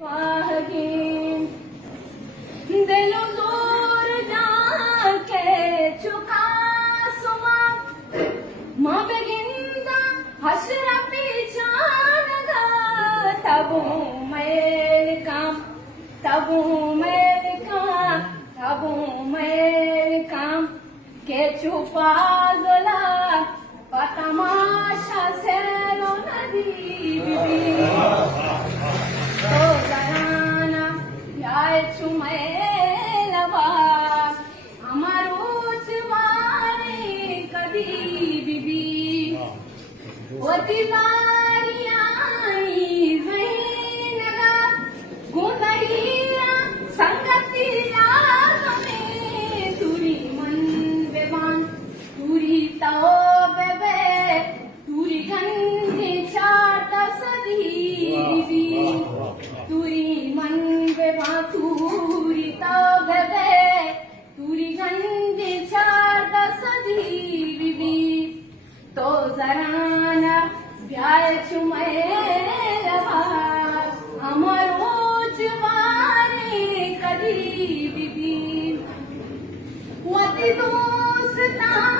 वाहगीन दिलो जोर जाके चुका सुमा माँ बेगिंदा हशरा पीछान गा तबू मैल काम के छुपा जोला पतमाशा से लो नदी तो जराना याय चुमेलवा अमरूच वाले कदी बीबी होती तारियाई ज़हीनगा गुंदड़िया संगतिया में तुरी मन बेबान तुरी तो बेबे तुरी गंधी चार सदी बीबी तुरी मन बेबा तुरी तो बेबे तुरी गंधी चार सदी बीबी तो जराना ब्याय चुमेलवा अमरोच वारे कदी बीबी वती दोस्तानी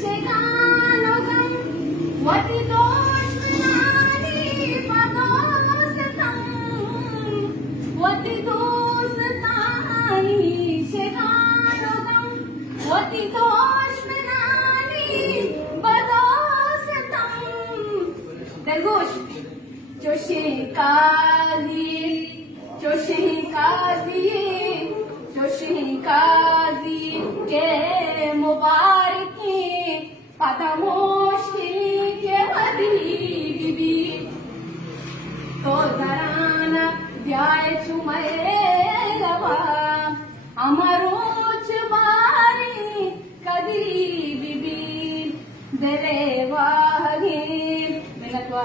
से गानो गम वती दोस्तानी पदोस्तम वती दोस्तानी से गानो गम वती दोस्तानी Delgush, Joshin Kazi, ke Mubaraki, Patamoshi ke Habibi, to Zarana, Vyay Chumaelava, Amaroch Bari, Kadi Bibi, Dereva Hagir, Megatwa.